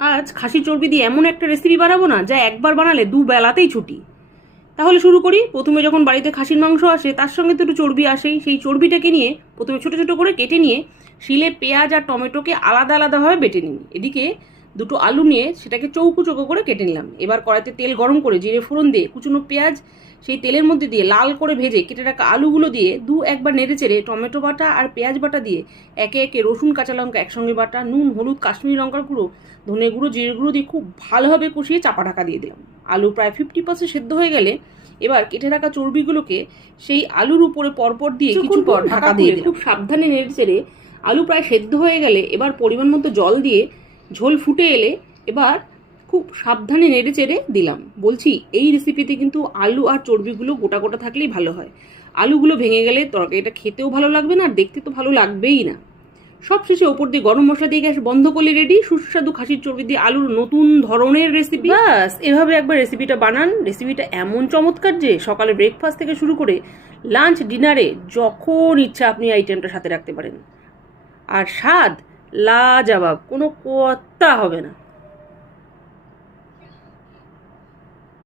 আজ খাসির চর্বি দিয়ে এমন একটা রেসিপি বানাবো না যা একবার বানালে দুবেলাতেই ছুটি। তাহলে শুরু করি। প্রথমে যখন বাড়িতে খাসির মাংস আসে তার সঙ্গে তো একটু চর্বি আসেই। সেই চর্বিটাকে নিয়ে প্রথমে ছোটো ছোটো করে কেটে নিয়ে শিলে পেঁয়াজ আর টমেটোকে আলাদা আলাদাভাবে বেটে নিই। এদিকে দুটো আলু নিয়ে সেটাকে চৌকো চৌকো করে কেটে নিলাম। এবার কড়াইতে তেল গরম করে জিরে ফোড়ন দিয়ে কুচনো পেঁয়াজ সেই তেলের মধ্যে দিয়ে লাল করে ভেজে কেটে রাখা আলুগুলো দিয়ে একবার নেড়ে চেড়ে টমেটো বাটা আর পেঁয়াজ বাটা দিয়ে একে একে রসুন কাঁচা লঙ্কা একসঙ্গে বাটা, নুন, হলুদ, কাশ্মীরি লঙ্কার গুঁড়ো, ধনে গুঁড়ো, জিরে গুঁড়ো দিয়ে খুব ভালোভাবে কষিয়ে চাপা ঢাকা দিয়ে দিলাম। আলু প্রায় 50% সেদ্ধ হয়ে গেলে এবার কেটে রাখা চর্বিগুলোকে সেই আলুর উপরে পরপর দিয়ে কিছু পর ঢাকা দিয়ে খুব সাবধানে নেড়ে চেড়ে আলু প্রায় সেদ্ধ হয়ে গেলে এবার পরিমাণ মতো জল দিয়ে ঝোল ফুটে এলে এবার খুব সাবধানে নেড়ে চেড়ে দিলাম। বলছি, এই রেসিপিতে কিন্তু আলু আর চর্বিগুলো গোটা গোটা থাকলেই ভালো হয়। আলুগুলো ভেঙে গেলে তরকারিটা খেতেও ভালো লাগবে না আর দেখতে তো ভালো লাগবেই না। সব শেষে ওপর দিয়ে গরম মশলা দিয়ে গ্যাস বন্ধ করলে রেডি সুস্বাদু খাসির চর্বি দিয়ে আলুর নতুন ধরনের রেসিপি। ব্যাস, এভাবে একবার রেসিপিটা বানান। রেসিপিটা এমন চমৎকার যে সকালে ব্রেকফাস্ট থেকে শুরু করে লাঞ্চ ডিনারে যখন ইচ্ছা আপনি আইটেমটা সাথে রাখতে পারেন। আর স্বাদ লাজবাব, কোনো কথা হবে না।